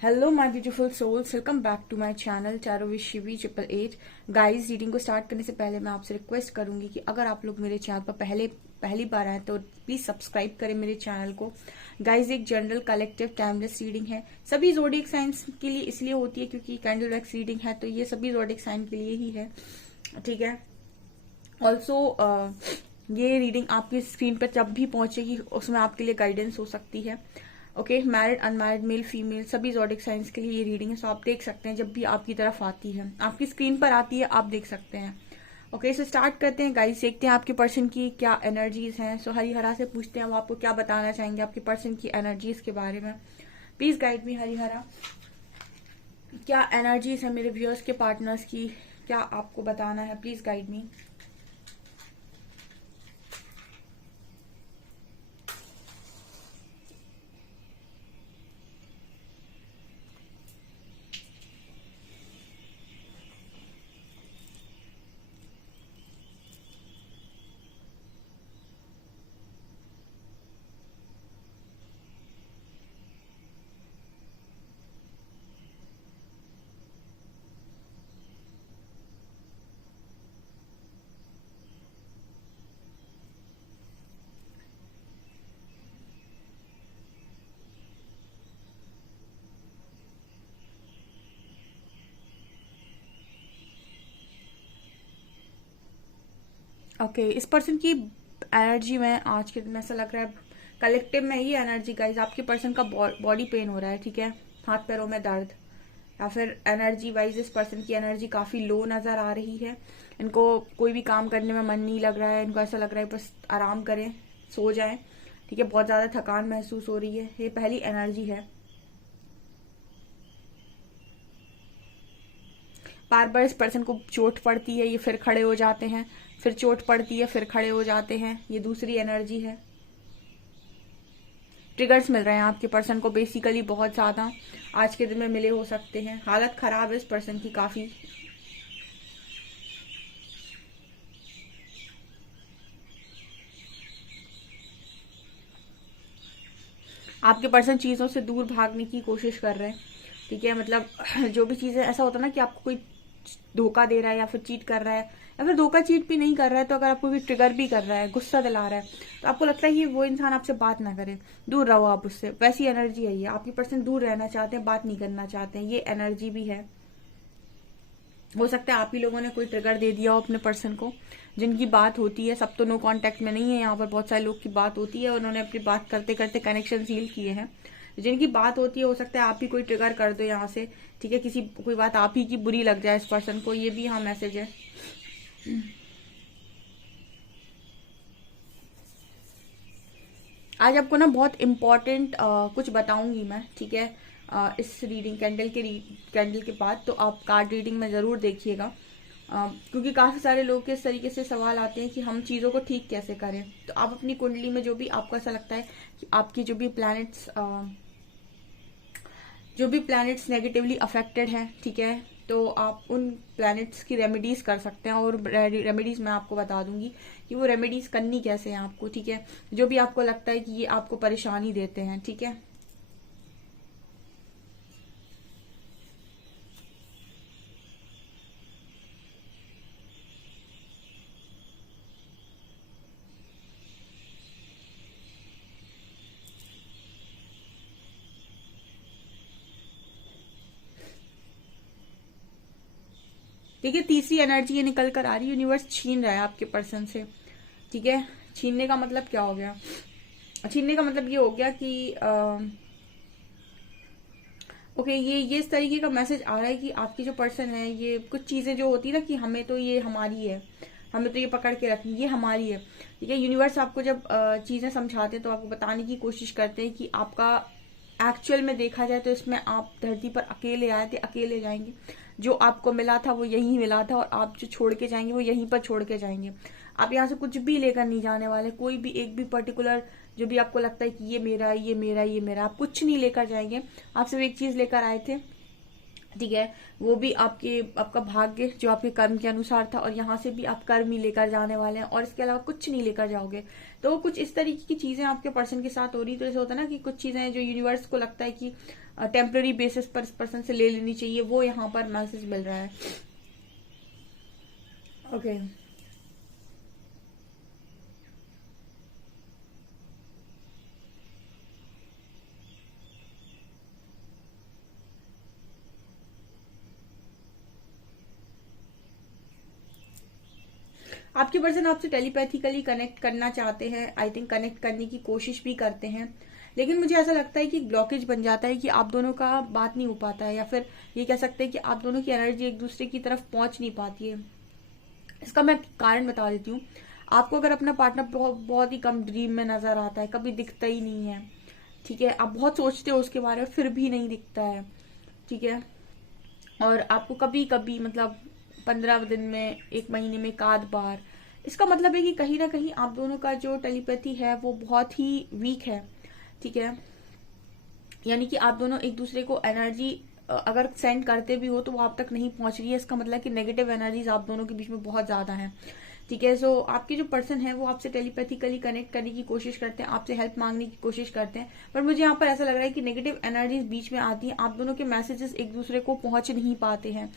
Hello my beautiful souls, welcome back to my channel चारों विश शिवी 888। गाइस, रीडिंग को स्टार्ट करने से पहले मैं आपसे रिक्वेस्ट करूंगी कि अगर आप लोग मेरे चैनल पर पहली बार आए तो प्लीज सब्सक्राइब करें मेरे चैनल को। गाइस, एक जनरल कलेक्टिव टाइमलेस रीडिंग है। सभी जोडिक साइंस के लिए इसलिए होती है क्योंकि कैंडल वैक्स रीडिंग है, तो ये सभी जोडिक साइन के लिए ही है। ठीक है। ऑल्सो ये रीडिंग आपकी स्क्रीन पर जब भी पहुंचेगी उसमें आपके लिए गाइडेंस हो सकती है। Okay, married unmarried male female सभी ज़ोडिक साइंस के लिए ये रीडिंग है। सो आप देख सकते हैं जब भी आपकी तरफ आती है, आपकी स्क्रीन पर आती है, आप देख सकते हैं। ओके, सो स्टार्ट करते हैं गाइस। देखते हैं आपके पर्सन की क्या एनर्जीज हैं। सो हरिहरा से पूछते हैं वो आपको क्या बताना चाहेंगे आपके पर्सन की एनर्जीज के बारे में। प्लीज गाइड मी हरिहरा, क्या एनर्जीज है मेरे व्यूअर्स के पार्टनर्स की, क्या आपको बताना है, प्लीज गाइड मी। ओके, इस पर्सन की एनर्जी में आज के दिन ऐसा लग रहा है कलेक्टिव में ये एनर्जी गाइज, आपके पर्सन का बॉडी पेन हो रहा है। ठीक है, हाथ पैरों में दर्द, या फिर एनर्जी वाइज इस पर्सन की एनर्जी काफी लो नजर आ रही है। इनको कोई भी काम करने में मन नहीं लग रहा है, इनको ऐसा लग रहा है बस आराम करें, सो जाएं। ठीक है, बहुत ज्यादा थकान महसूस हो रही है, ये पहली एनर्जी है। बार बार इस पर्सन को चोट पड़ती है, ये फिर खड़े हो जाते हैं, फिर चोट पड़ती है, फिर खड़े हो जाते हैं, ये दूसरी एनर्जी है। ट्रिगर्स मिल रहे हैं आपके पर्सन को बेसिकली बहुत ज्यादा, आज के दिन में मिले हो सकते हैं। हालत खराब है इस पर्सन की काफी। आपके पर्सन चीजों से दूर भागने की कोशिश कर रहे हैं। ठीक है, मतलब जो भी चीजें, ऐसा होता है ना कि आपको कोई धोखा दे रहा है या फिर चीट कर रहा है, या फिर धोखा चीट भी नहीं कर रहा है तो अगर आपको भी ट्रिगर भी कर रहा है, गुस्सा दिला रहा है, तो आपको लगता है कि वो इंसान आपसे बात ना करे, दूर रहो आप उससे। वैसी एनर्जी है ये, आपके पर्सन दूर रहना चाहते हैं, बात नहीं करना चाहते हैं, ये एनर्जी भी है। हो सकता है आप ही लोगों ने कोई ट्रिगर दे दिया हो अपने पर्सन को। जिनकी बात होती है, सब तो नो कांटेक्ट में नहीं है, यहाँ पर बहुत सारे लोग की बात होती है, उन्होंने अपनी बात करते करते कनेक्शन सील किए हैं। जिनकी बात होती है, हो सकता है आप ही कोई ट्रिगर कर दो यहाँ से। ठीक है, किसी कोई बात आप ही की बुरी लग जाए इस पर्सन को, ये भी यहाँ मैसेज है। आज आपको ना बहुत इम्पोर्टेंट कुछ बताऊंगी मैं। ठीक है, इस रीडिंग कैंडल के बाद तो आप कार्ड रीडिंग में जरूर देखिएगा, क्योंकि काफी सारे लोग के इस तरीके से सवाल आते हैं कि हम चीजों को ठीक कैसे करें। तो आप अपनी कुंडली में जो भी आपको ऐसा लगता है कि आपकी जो भी प्लैनेट्स नेगेटिवली अफेक्टेड हैं, ठीक है, तो आप उन प्लैनेट्स की रेमेडीज कर सकते हैं, और रेमेडीज मैं आपको बता दूंगी कि वो रेमेडीज करनी कैसे हैं आपको। ठीक है, जो भी आपको लगता है कि ये आपको परेशानी देते हैं। ठीक है, देखिए तीसरी एनर्जी ये निकल कर आ रही है, यूनिवर्स छीन रहा है आपके पर्सन से। ठीक है, छीनने का मतलब क्या हो गया? छीनने का मतलब ये हो गया कि ओके, ये इस तरीके का मैसेज आ रहा है कि आपकी जो पर्सन है, ये कुछ चीजें जो होती है ना कि हमें तो ये हमारी है, हमें तो ये पकड़ के रखनी, ये हमारी है। ठीक है, यूनिवर्स आपको जब चीजें समझाते हैं तो आपको बताने की कोशिश करते हैं कि आपका एक्चुअल में देखा जाए तो इसमें आप धरती पर अकेले आए थे, अकेले जाएंगे। जो आपको मिला था वो यहीं मिला था, और आप जो छोड़ के जाएंगे वो यहीं पर छोड़ के जाएंगे। आप यहाँ से कुछ भी लेकर नहीं जाने वाले, कोई भी एक भी पर्टिकुलर जो भी आपको लगता है कि ये मेरा है, ये मेरा है, ये मेरा, आप कुछ नहीं लेकर जाएंगे। आप सिर्फ एक चीज लेकर आए थे। ठीक है, वो भी आपका भाग्य जो आपके कर्म के अनुसार था, और यहाँ से भी आप कर्म ही लेकर जाने वाले हैं, और इसके अलावा कुछ नहीं लेकर जाओगे। तो कुछ इस तरीके की चीजें आपके पर्सन के साथ हो रही। तो ऐसा होता है ना कि कुछ चीजें जो यूनिवर्स को लगता है कि टेम्पररी बेसिस पर इस पर्सन से ले लेनी चाहिए, वो यहाँ पर मैसेज मिल रहा है। ओके आपके पर्सन आपसे टेलीपैथिकली कनेक्ट करना चाहते हैं, आई थिंक कनेक्ट करने की कोशिश भी करते हैं, लेकिन मुझे ऐसा लगता है कि ब्लॉकेज बन जाता है कि आप दोनों का बात नहीं हो पाता है, या फिर ये कह सकते हैं कि आप दोनों की एनर्जी एक दूसरे की तरफ पहुंच नहीं पाती है। इसका मैं कारण बता देती हूँ। आपको अगर अपना पार्टनर बहुत ही कम ड्रीम में नजर आता है, कभी दिखता ही नहीं है, ठीक है, आप बहुत सोचते हो उसके बारे में फिर भी नहीं दिखता है, ठीक है, और आपको कभी कभी मतलब 15 दिन में, 1 महीने में एक आध बार, इसका मतलब है कि कहीं ना कहीं आप दोनों का जो टेलीपैथी है वो बहुत ही वीक है, ठीक है। यानी कि आप दोनों एक दूसरे को एनर्जी अगर सेंड करते भी हो तो वो आप तक नहीं पहुंच रही है। इसका मतलब कि नेगेटिव एनर्जीज आप दोनों के बीच में बहुत ज्यादा है, ठीक है। सो आपके जो पर्सन है वो आपसे टेलीपैथिकली कनेक्ट करने की कोशिश करते हैं, आपसे हेल्प मांगने की कोशिश करते हैं, पर मुझे यहाँ पर ऐसा लग रहा है कि नेगेटिव एनर्जीज बीच में आती हैं, आप दोनों के मैसेजेस एक दूसरे को पहुंच नहीं पाते हैं।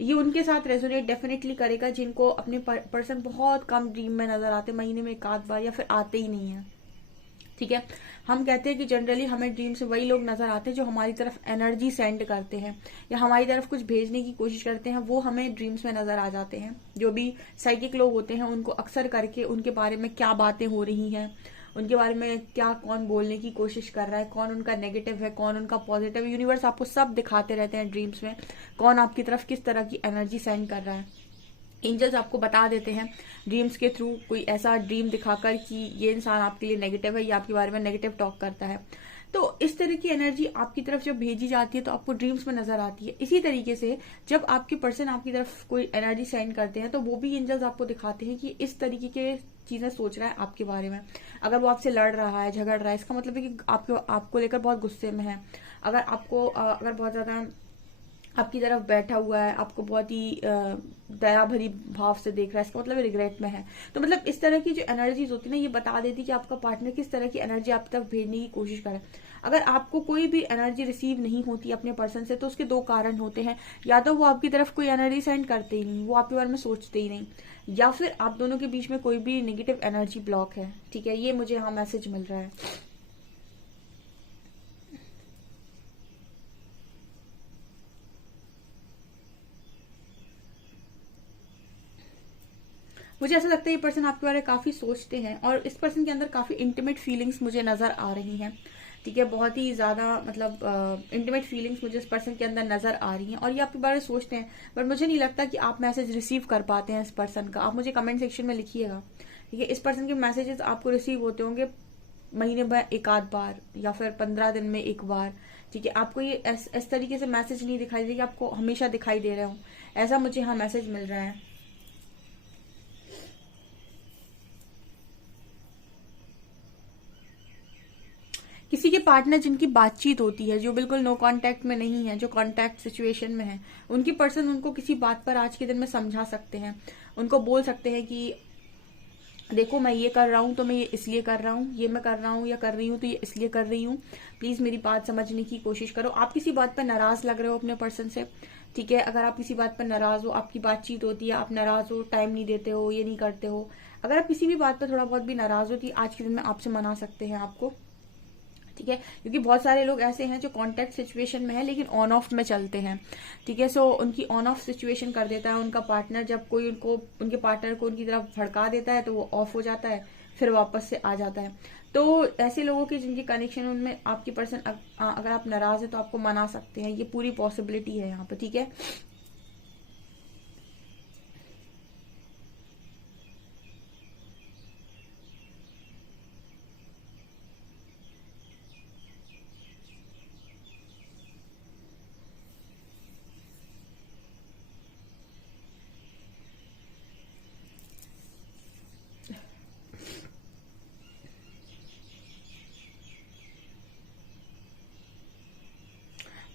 ये उनके साथ रेजोनेट डेफिनेटली करेगा जिनको अपने पर्सन बहुत कम ड्रीम में नजर आते, महीने में एक आध बार या फिर आते ही नहीं है, ठीक है। हम कहते हैं कि जनरली हमें ड्रीम से वही लोग नजर आते हैं जो हमारी तरफ एनर्जी सेंड करते हैं या हमारी तरफ कुछ भेजने की कोशिश करते हैं, वो हमें ड्रीम्स में नजर आ जाते हैं। जो भी साइकिक लोग होते हैं उनको अक्सर करके उनके बारे में क्या बातें हो रही हैं, उनके बारे में क्या कौन बोलने की कोशिश कर रहा है, कौन उनका नेगेटिव है, कौन उनका पॉजिटिव, यूनिवर्स आपको सब दिखाते रहते हैं ड्रीम्स में, कौन आपकी तरफ किस तरह की एनर्जी सेंड कर रहा है। एंजल्स आपको बता देते हैं ड्रीम्स के थ्रू, कोई ऐसा ड्रीम दिखाकर कि ये इंसान आपके लिए नेगेटिव है, या आपके बारे में नेगेटिव टॉक करता है। तो इस तरह की एनर्जी आपकी तरफ जब भेजी जाती है तो आपको ड्रीम्स में नजर आती है। इसी तरीके से जब आपके पर्सन आपकी तरफ कोई एनर्जी सेंड करते हैं तो वो भी एंजल्स आपको दिखाते हैं कि इस तरीके के चीजें सोच रहा है आपके बारे में। अगर वो आपसे लड़ रहा है, झगड़ रहा है, इसका मतलब है कि आपको लेकर बहुत गुस्से में है। अगर बहुत ज्यादा आपकी तरफ बैठा हुआ है, आपको बहुत ही दया भरी भाव से देख रहा है, इसका मतलब रिग्रेट में है। तो मतलब इस तरह की जो एनर्जीज होती है ना, ये बता देती है कि आपका पार्टनर किस तरह की एनर्जी आप तक भेजने की कोशिश करे। अगर आपको कोई भी एनर्जी रिसीव नहीं होती अपने पर्सन से तो उसके दो कारण होते हैं, या तो वो आपकी तरफ कोई एनर्जी सेंड करते ही नहीं, वो आपके बारे में सोचते ही नहीं, या फिर आप दोनों के बीच में कोई भी नेगेटिव एनर्जी ब्लॉक है, ठीक है। ये मुझे यहाँ मैसेज मिल रहा है। मुझे ऐसा लगता है ये पर्सन आपके बारे में काफी सोचते हैं और इस पर्सन के अंदर काफी इंटीमेट फीलिंग्स मुझे नजर आ रही हैं, ठीक है। बहुत ही ज्यादा मतलब इंटीमेट फीलिंग्स मुझे इस पर्सन के अंदर नजर आ रही हैं और ये आपके बारे में सोचते हैं, बट मुझे नहीं लगता कि आप मैसेज रिसीव कर पाते हैं इस पर्सन का। आप मुझे कमेंट सेक्शन में लिखिएगा, ठीक है। इस पर्सन के मैसेजेस आपको रिसीव होते होंगे महीने में एक आध बार या फिर 15 दिन में एक बार, ठीक है। आपको ये इस तरीके से मैसेज नहीं दिखाई देगी, आपको हमेशा दिखाई दे रहे हो, ऐसा मुझे यहाँ मैसेज मिल रहा है। किसी के पार्टनर जिनकी बातचीत होती है, जो बिल्कुल नो कांटेक्ट में नहीं है, जो कांटेक्ट सिचुएशन में है, उनकी पर्सन उनको किसी बात पर आज के दिन में समझा सकते हैं, उनको बोल सकते हैं कि देखो मैं ये कर रहा हूँ तो मैं ये इसलिए कर रहा हूँ, ये मैं कर रहा हूँ या कर रही हूँ तो ये इसलिए कर रही हूँ, प्लीज मेरी बात समझने की कोशिश करो। आप किसी बात पर नाराज लग रहे हो अपने पर्सन से, ठीक है। अगर आप किसी बात पर नाराज हो, आपकी बातचीत होती है, आप नाराज हो, टाइम नहीं देते हो, ये नहीं करते हो, अगर आप किसी भी बात पर थोड़ा बहुत भी नाराज हो तो आज के दिन में आपसे मना सकते हैं आपको, ठीक है। क्योंकि बहुत सारे लोग ऐसे हैं जो कॉन्टेक्ट सिचुएशन में है लेकिन ऑन ऑफ में चलते हैं, ठीक है। सो उनकी ऑन ऑफ सिचुएशन कर देता है उनका पार्टनर, जब कोई उनके पार्टनर को उनकी तरफ भड़का देता है तो वो ऑफ हो जाता है, फिर वापस से आ जाता है। तो ऐसे लोगों के जिनके कनेक्शन उनमें आपकी पर्सन अगर आप नाराज है तो आपको मना सकते हैं, ये पूरी पॉसिबिलिटी है यहाँ पे, ठीक है।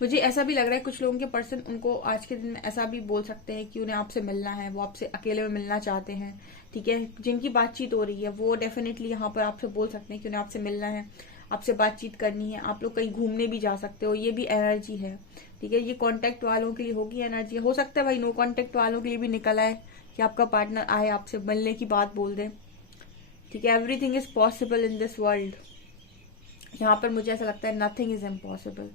मुझे ऐसा भी लग रहा है कुछ लोगों के पर्सन उनको आज के दिन में ऐसा भी बोल सकते हैं कि उन्हें आपसे मिलना है, वो आपसे अकेले में मिलना चाहते हैं, ठीक है। जिनकी बातचीत हो रही है वो डेफिनेटली यहाँ पर आपसे बोल सकते हैं कि उन्हें आपसे मिलना है, आपसे बातचीत करनी है, आप लोग कहीं घूमने भी जा सकते हो, ये भी एनर्जी है। ठीक है, ये कांटेक्ट वालों के लिए होगी एनर्जी। हो सकता है भाई नो कांटेक्ट वालों के लिए भी निकल आए कि आपका पार्टनर आए आपसे मिलने की बात बोल दे। ठीक है, everything is possible in this world. यहाँ पर मुझे ऐसा लगता है नथिंग इज इम्पॉसिबल।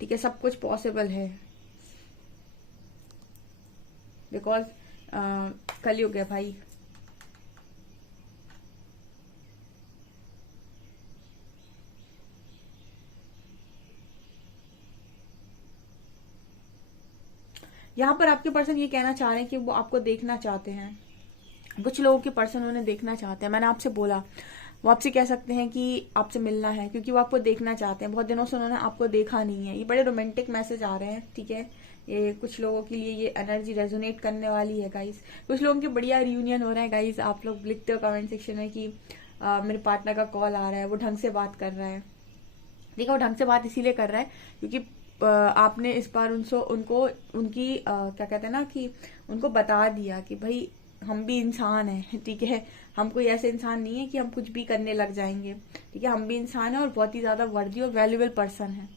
ठीक है, सब कुछ पॉसिबल है, बिकॉज कलयुग है भाई। यहाँ पर आपके पर्सन ये कहना चाह रहे हैं कि वो आपको देखना चाहते हैं। कुछ लोगों के पर्सन उन्हें देखना चाहते हैं। मैंने आपसे बोला वो आपसे कह सकते हैं कि आपसे मिलना है, क्योंकि वो आपको देखना चाहते हैं। बहुत दिनों से उन्होंने आपको देखा नहीं है। ये बड़े रोमांटिक मैसेज आ रहे हैं। ठीक है, ये कुछ लोगों के लिए ये एनर्जी रेजोनेट करने वाली है गाइस। कुछ लोगों के बढ़िया रियूनियन हो रहा है गाइस। आप लोग लिखते हो कमेंट सेक्शन में कि मेरे पार्टनर का कॉल आ रहा है, वो ढंग से बात कर रहा है। ठीक है, वो ढंग से बात इसीलिए कर रहा है क्योंकि आपने इस बार उनको उनकी क्या कहते हैं ना कि उनको बता दिया कि भाई हम भी इंसान हैं। ठीक है, हम कोई ऐसे इंसान नहीं है कि हम कुछ भी करने लग जाएंगे। ठीक है, हम भी इंसान है और बहुत ही ज्यादा वर्दी और वैल्यूएबल पर्सन है।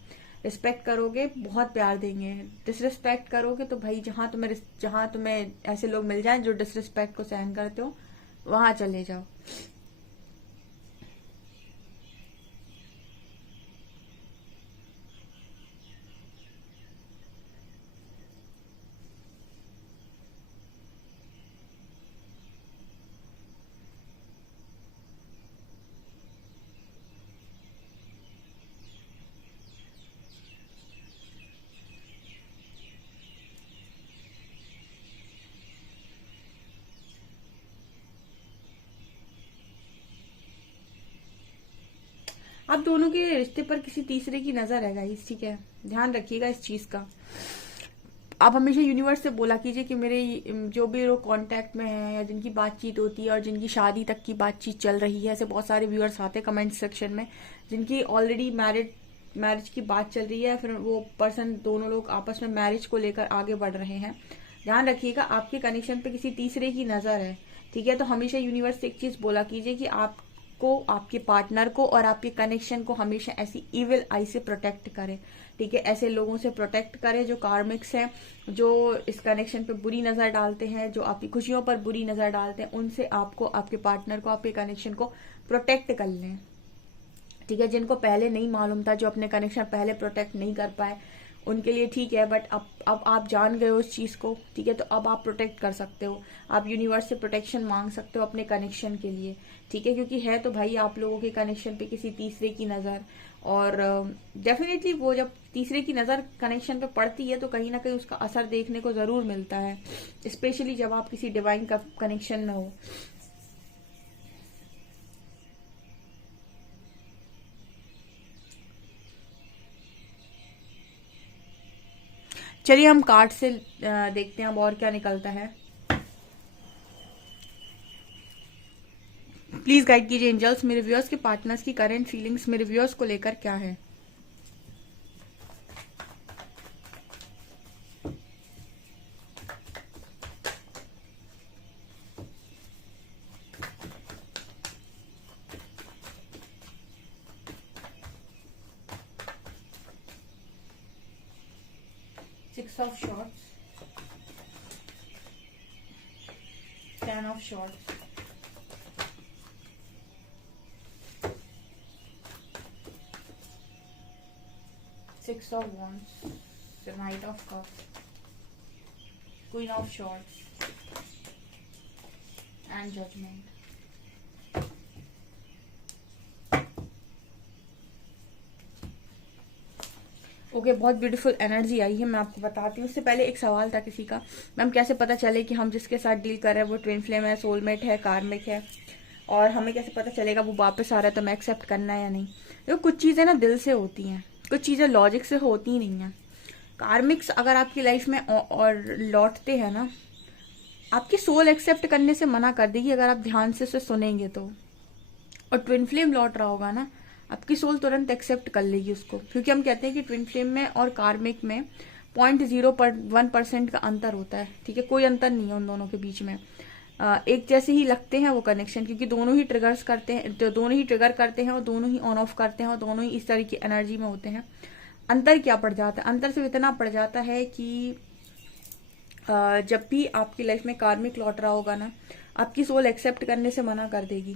रिस्पेक्ट करोगे बहुत प्यार देंगे, डिसरिस्पेक्ट करोगे तो भाई जहां तुम्हें ऐसे लोग मिल जाएं जो डिसरिस्पेक्ट को सहन करते हो, वहां चले जाओ। आप दोनों के रिश्ते पर किसी तीसरे की नजर है गाइस। ठीक है, ध्यान रखिएगा इस चीज का। आप हमेशा यूनिवर्स से बोला कीजिए कि मेरे जो भी लोग कांटेक्ट में हैं या जिनकी बातचीत होती है और जिनकी शादी तक की बातचीत चल रही है, ऐसे बहुत सारे व्यूअर्स आते हैं कमेंट सेक्शन में जिनकी ऑलरेडी मैरिज की बात चल रही है, फिर वो पर्सन दोनों लोग आपस में मैरिज को लेकर आगे बढ़ रहे हैं। ध्यान रखिएगा आपके कनेक्शन पे किसी तीसरे की नजर है। ठीक है, तो हमेशा यूनिवर्स से एक चीज बोला कीजिए कि आपको, आपके पार्टनर को और आपके कनेक्शन को हमेशा ऐसी इविल आई से प्रोटेक्ट करे। ठीक है, ऐसे लोगों से प्रोटेक्ट करे जो कार्मिक्स हैं, जो इस कनेक्शन पे बुरी नजर डालते हैं, जो आपकी खुशियों पर बुरी नजर डालते हैं, उनसे आपको, आपके पार्टनर को, आपके कनेक्शन को प्रोटेक्ट कर लें। ठीक है, जिनको पहले नहीं मालूम था, जो अपने कनेक्शन पहले प्रोटेक्ट नहीं कर पाए, उनके लिए ठीक है, बट अब आप जान गए हो उस चीज को। ठीक है, तो अब आप प्रोटेक्ट कर सकते हो। आप यूनिवर्स से प्रोटेक्शन मांग सकते हो अपने कनेक्शन के लिए। ठीक है, क्योंकि है तो भाई आप लोगों के कनेक्शन पे किसी तीसरे की नजर, और डेफिनेटली वो जब तीसरे की नजर कनेक्शन पे पड़ती है तो कहीं ना कहीं उसका असर देखने को जरूर मिलता है, स्पेशली जब आप किसी डिवाइन का कनेक्शन में हो। चलिए हम कार्ड से देखते हैं अब और क्या निकलता है। प्लीज गाइड कीजिए एंजल्स, मेरे व्यूअर्स के पार्टनर्स की करंट फीलिंग्स मेरे व्यूअर्स को लेकर क्या है। Six of Swords, Ten of Swords, Six of Wands, the Knight of Cups, Queen of Swords, and Judgment. Okay, बहुत ब्यूटीफुल एनर्जी आई है, मैं आपको बताती हूँ। उससे पहले एक सवाल था किसी का, मैम कैसे पता चले कि हम जिसके साथ डील कर रहे हैं वो ट्विन फ्लेम है, सोलमेट है, कार्मिक है, और हमें कैसे पता चलेगा वो वापस आ रहा है तो हमें एक्सेप्ट करना है या नहीं। देखो कुछ चीजें ना दिल से होती हैं, कुछ चीजें लॉजिक से होती ही नहीं है। कार्मिक्स अगर आपकी लाइफ में और लौटते हैं ना, आपकी सोल एक्सेप्ट करने से मना कर देगी अगर आप ध्यान से उसे सुनेंगे तो। और ट्विन फ्लेम लौट रहा होगा ना, आपकी सोल तुरंत एक्सेप्ट कर लेगी उसको, क्योंकि हम कहते हैं कि ट्विन फ्लेम में और कार्मिक में 0.01% का अंतर होता है। ठीक है, कोई अंतर नहीं है उन दोनों के बीच में। एक जैसे ही लगते हैं वो कनेक्शन, क्योंकि दोनों ही ट्रिगर्स करते हैं, तो दोनों ही ट्रिगर करते हैं और दोनों ही ऑन ऑफ करते हैं और दोनों ही इस तरह की एनर्जी में होते हैं। अंतर क्या पड़ जाता है? अंतर सिर्फ इतना पड़ जाता है कि जब भी आपकी लाइफ में कार्मिक लौट रहा होगा ना, आपकी सोल एक्सेप्ट करने से मना कर देगी।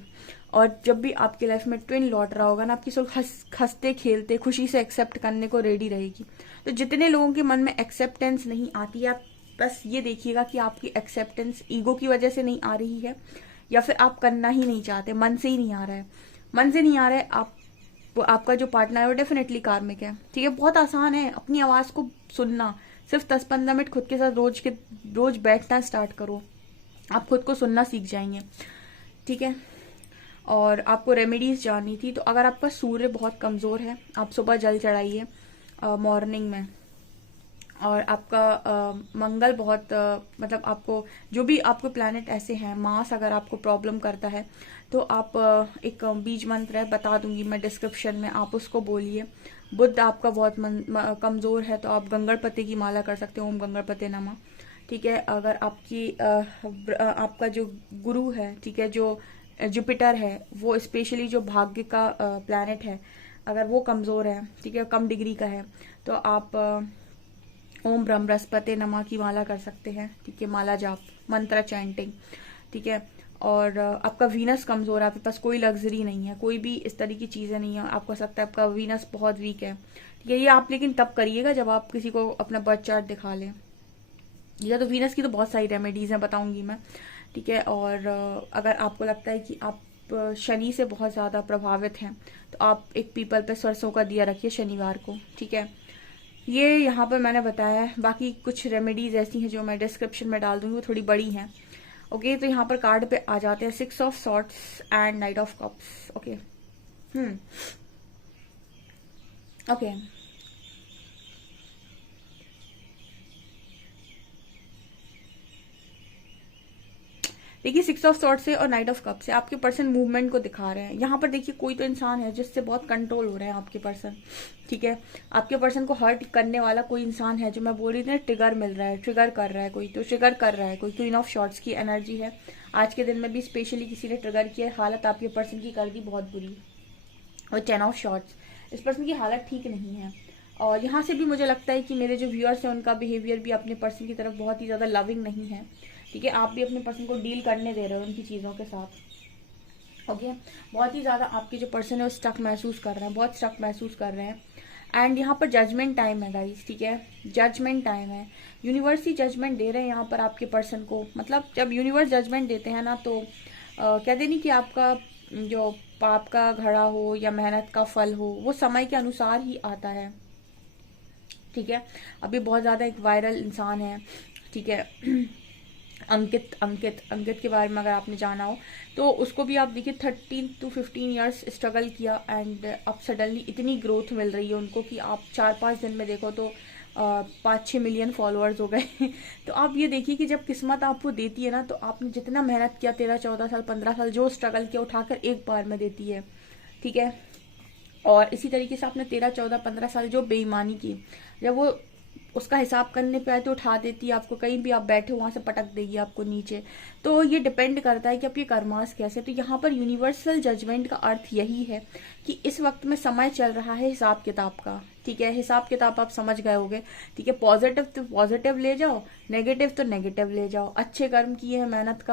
और जब भी आपकी लाइफ में ट्विन लौट रहा होगा ना, आपकी सोल हंसते खेलते खुशी से एक्सेप्ट करने को रेडी रहेगी। तो जितने लोगों के मन में एक्सेप्टेंस नहीं आती, आप बस ये देखिएगा कि आपकी एक्सेप्टेंस ईगो की वजह से नहीं आ रही है, या फिर आप करना ही नहीं चाहते, मन से ही नहीं आ रहा है। मन से नहीं आ रहा है, आपका जो पार्टनर है वो डेफिनेटली कार्मिक है। ठीक है, बहुत आसान है अपनी आवाज को सुनना। सिर्फ 10-15 मिनट खुद के साथ रोज बैठना स्टार्ट करो, आप खुद को सुनना सीख जाएंगे। ठीक है, और आपको रेमेडीज जाननी थी, तो अगर आपका सूर्य बहुत कमजोर है, आप सुबह जल चढ़ाइए मॉर्निंग में। और आपका मंगल बहुत मतलब आपको जो भी आपको प्लैनेट ऐसे हैं, मार्स अगर आपको प्रॉब्लम करता है तो आप एक बीज मंत्र है, बता दूंगी मैं डिस्क्रिप्शन में, आप उसको बोलिए। बुध आपका बहुत कमजोर है तो आप गंगणपति की माला कर सकते हो, ओम गंगणपति नमः। ठीक है, अगर आपका जो गुरु है, ठीक है, जो जुपिटर है, वो स्पेशली जो भाग्य का प्लैनेट है, अगर वो कमजोर है, ठीक है, कम डिग्री का है, तो आप ओम बृहस्पति नमः की माला कर सकते हैं। ठीक है, माला जाप, मंत्र चैंटिंग। ठीक है, और आपका वीनस कमजोर है, आपके पास कोई लग्जरी नहीं है, कोई भी इस तरह की चीजें नहीं है, आपको लगता है आपका वीनस बहुत वीक है। ठीक है, ये आप लेकिन तब करिएगा जब आप किसी को अपना बर्थ चार्ट दिखा लें। या तो वीनस की तो बहुत सारी रेमेडीज हैं, बताऊंगी मैं। ठीक है, और अगर आपको लगता है कि आप शनि से बहुत ज्यादा प्रभावित हैं, तो आप एक पीपल पे सरसों का दिया रखिए शनिवार को। ठीक है, ये यहाँ पर मैंने बताया है। बाकी कुछ रेमेडीज ऐसी हैं जो मैं डिस्क्रिप्शन में डाल दूंगी, वो थोड़ी बड़ी हैं। ओके, तो यहाँ पर कार्ड पे आ जाते हैं 6 of swords and knight of cups. Okay, okay, देखिए 6 ऑफ सॉर्ट से और नाइट ऑफ कप से आपके पर्सन मूवमेंट को दिखा रहे हैं। यहाँ पर देखिए कोई तो इंसान है जिससे बहुत कंट्रोल हो रहे हैं आपके पर्सन। ठीक है, आपके पर्सन को हर्ट करने वाला कोई इंसान है, जो मैं बोल रही थी, ट्रिगर मिल रहा है, ट्रिगर कर रहा है कोई, तो ट्रिगर कर रहा है कोई। क्वीन ऑफ शॉर्ट्स की एनर्जी है, आज के दिन में भी स्पेशली किसी ने ट्रिगर किया, हालत आपके पर्सन की कर दी बहुत बुरी। और 10 ऑफ शॉर्ट्स, इस पर्सन की हालत ठीक नहीं है। और यहाँ से भी मुझे लगता है कि मेरे जो व्यूअर्स हैं उनका बिहेवियर भी अपने पर्सन की तरफ बहुत ही ज्यादा लविंग नहीं है। ठीक है, आप भी अपने पर्सन को डील करने दे रहे हो उनकी चीजों के साथ। ओके, बहुत ही ज्यादा आपके जो पर्सन है वो स्टक महसूस कर रहे हैं, बहुत स्टक महसूस कर रहे हैं। एंड यहाँ पर जजमेंट टाइम है गाइस। ठीक है, जजमेंट टाइम है, यूनिवर्स ही जजमेंट दे रहे हैं यहाँ पर आपके पर्सन को। मतलब जब यूनिवर्स जजमेंट देते हैं ना, तो कहते नहीं कि आपका जो पाप का घड़ा हो या मेहनत का फल हो, वो समय के अनुसार ही आता है। ठीक है, अभी बहुत ज्यादा एक वायरल इंसान है, ठीक है, अंकित के बारे में अगर आपने जाना हो तो उसको भी आप देखिए 13 to 15 ईयर्स स्ट्रगल किया, एंड अब सडनली इतनी ग्रोथ मिल रही है उनको कि आप 4-5 दिन में देखो तो 5-6 मिलियन फॉलोअर्स हो गए। तो आप ये देखिए कि जब किस्मत आपको देती है ना, तो आपने जितना मेहनत किया, 13-14 साल 15 साल जो स्ट्रगल किया, उठाकर एक बार में देती है। ठीक है, और इसी तरीके से आपने 13-14-15 साल जो बेईमानी की, जब वो उसका हिसाब करने पे आए तो उठा देती है आपको, कहीं भी आप बैठे वहां से पटक देगी आपको नीचे। तो ये डिपेंड करता है कि आपके कर्मास कैसे। तो यहाँ पर यूनिवर्सल जजमेंट का अर्थ यही है कि इस वक्त में समय चल रहा है हिसाब किताब का। ठीक है, हिसाब किताब आप समझ गए होगे। ठीक है, पॉजिटिव तो पॉजिटिव ले जाओ, नेगेटिव तो नेगेटिव ले जाओ। अच्छे कर्म किए हैं, मेहनत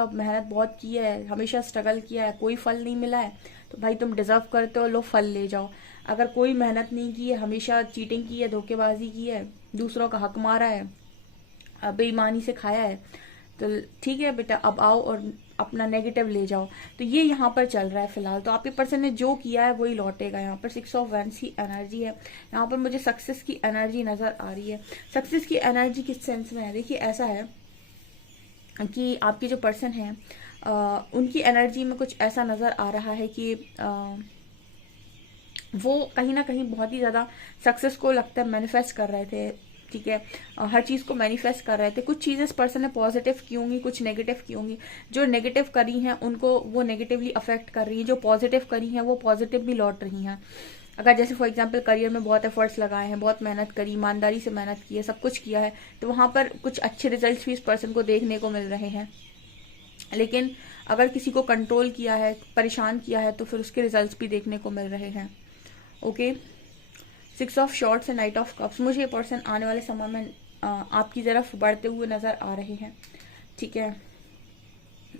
बहुत की है, हमेशा स्ट्रगल किया है, कोई फल नहीं मिला है, तो भाई तुम डिजर्व करते हो, लो फल ले जाओ। अगर कोई मेहनत नहीं की है, हमेशा चीटिंग की है, धोखेबाजी की है, दूसरों का हक मारा है, बेईमानी से खाया है, तो ठीक है बेटा, अब आओ और अपना नेगेटिव ले जाओ। तो ये यहाँ पर चल रहा है फिलहाल। तो आपके पर्सन ने जो किया है वही लौटेगा। यहाँ पर 6 ऑफ वैंड्स की एनर्जी है, यहाँ पर मुझे सक्सेस की एनर्जी नजर आ रही है। सक्सेस की एनर्जी किस सेंस में है, देखिए ऐसा है कि आपके जो पर्सन है उनकी एनर्जी में कुछ ऐसा नजर आ रहा है कि वो कहीं ना कहीं बहुत ही ज्यादा सक्सेस को लगता है मैनिफेस्ट कर रहे थे। ठीक है, हर चीज को मैनिफेस्ट कर रहे थे। कुछ चीजें इस पर्सन ने पॉजिटिव की होंगी, कुछ नेगेटिव की होंगी। जो नेगेटिव करी हैं उनको वो नेगेटिवली अफेक्ट कर रही है, जो पॉजिटिव करी हैं वो पॉजिटिव भी लौट रही हैं। अगर जैसे फॉर एग्जांपल करियर में बहुत एफर्ट्स लगाए हैं, बहुत मेहनत करी, ईमानदारी से मेहनत की है, सब कुछ किया है, तो वहां पर कुछ अच्छे रिजल्ट्स भी इस पर्सन को देखने को मिल रहे हैं। लेकिन अगर किसी को कंट्रोल किया है, परेशान किया है, तो फिर उसके रिजल्ट्स भी देखने को मिल रहे हैं। Okay, 6 of shorts and knight of cups. मुझे ये पर्सन आने वाले समय में आपकी तरफ बढ़ते हुए नजर आ रहे हैं। ठीक है,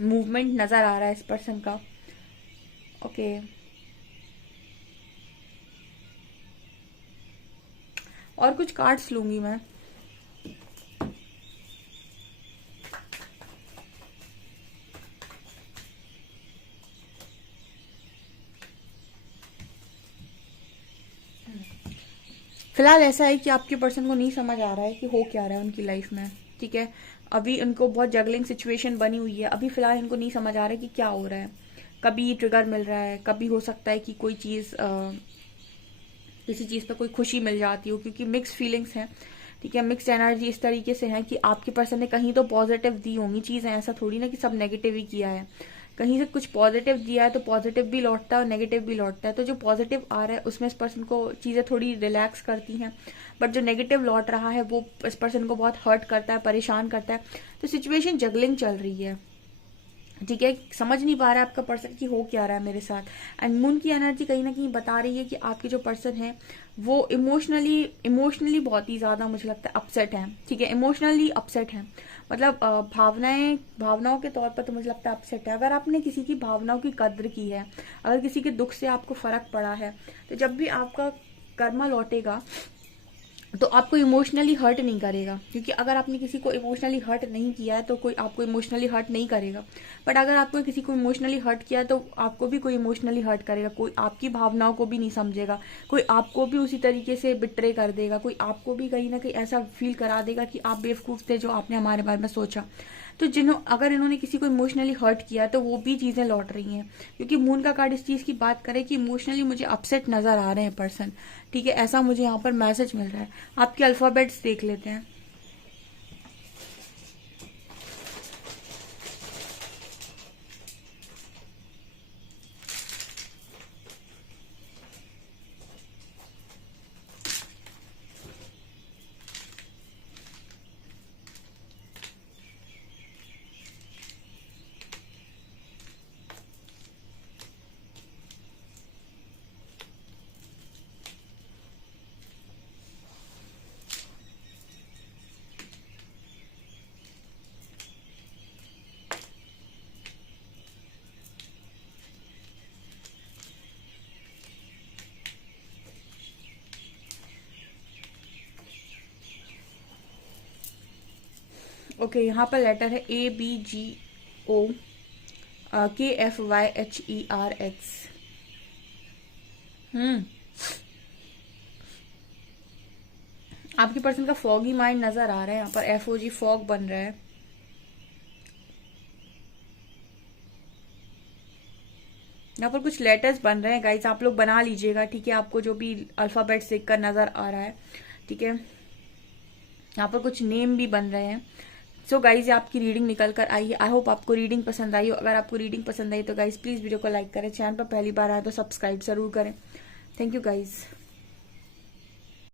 मूवमेंट नजर आ रहा है इस पर्सन का। ओके, और कुछ कार्ड्स लूंगी मैं। फिलहाल ऐसा है कि आपके पर्सन को नहीं समझ आ रहा है कि हो क्या रहा है उनकी लाइफ में। ठीक है, अभी उनको बहुत जगलिंग सिचुएशन बनी हुई है। अभी फिलहाल इनको नहीं समझ आ रहा है कि क्या हो रहा है। कभी ट्रिगर मिल रहा है, कभी हो सकता है कि कोई चीज किसी चीज पे कोई खुशी मिल जाती हो, क्योंकि मिक्स फीलिंग्स हैं। ठीक है, मिक्स्ड एनर्जी इस तरीके से है कि आपके पर्सन ने कहीं तो पॉजिटिव दी होंगी चीजें, ऐसा थोड़ी ना कि सब नेगेटिव ही किया है। कहीं से कुछ पॉजिटिव दिया है तो पॉजिटिव भी लौटता है और नेगेटिव भी लौटता है। तो जो पॉजिटिव आ रहा है उसमें इस पर्सन को चीजें थोड़ी रिलैक्स करती हैं, बट जो नेगेटिव लौट रहा है वो इस पर्सन को बहुत हर्ट करता है, परेशान करता है। तो सिचुएशन जगलिंग चल रही है। ठीक है, समझ नहीं पा रहा है आपका पर्सन की हो क्या रहा है मेरे साथ। एंड मून की एनर्जी कहीं ना कहीं बता रही है कि आपके जो पर्सन है वो इमोशनली बहुत ही ज्यादा मुझे लगता है अपसेट है। ठीक है, इमोशनली अपसेट है, मतलब भावनाओं के तौर पर तो मुझे लगता है अपसेट है। अगर आपने किसी की भावनाओं की कद्र की है, अगर किसी के दुख से आपको फर्क पड़ा है, तो जब भी आपका कर्मा लौटेगा तो आपको इमोशनली हर्ट नहीं करेगा। क्योंकि अगर आपने किसी को इमोशनली हर्ट नहीं किया है तो कोई आपको इमोशनली हर्ट नहीं करेगा। बट अगर आपको किसी को इमोशनली हर्ट किया तो आपको भी कोई इमोशनली हर्ट करेगा। कोई आपकी भावनाओं को भी नहीं समझेगा, कोई आपको भी उसी तरीके से बिट्रे कर देगा, कोई आपको भी कहीं ना कहीं ऐसा फील करा देगा कि आप बेवकूफ थे जो आपने हमारे बारे में सोचा। तो अगर इन्होंने किसी को इमोशनली हर्ट किया तो वो भी चीजें लौट रही हैं। क्योंकि मून का कार्ड इस चीज की बात करे कि इमोशनली मुझे अपसेट नजर आ रहे हैं पर्सन। ठीक है, ऐसा मुझे यहाँ पर मैसेज मिल रहा है। आपके अल्फाबेट्स देख लेते हैं। ओके, यहाँ पर लेटर है ABGOKFYHERX। आपके पर्सन का फॉगी माइंड नजर आ रहा है। यहाँ पर FOG फॉग बन रहा है। यहाँ पर कुछ लेटर्स बन रहे हैं गाइस, आप लोग बना लीजिएगा। ठीक है, आपको जो भी अल्फाबेट्स देखकर नजर आ रहा है। ठीक है, यहाँ पर कुछ नेम भी बन रहे हैं। सो गाइज, आपकी रीडिंग निकल कर आई है। आई होप आपको रीडिंग पसंद आई हो। अगर आपको रीडिंग पसंद आई तो गाइज प्लीज वीडियो को लाइक करें, चैनल पर पहली बार आए तो सब्सक्राइब जरूर करें। Thank you guys.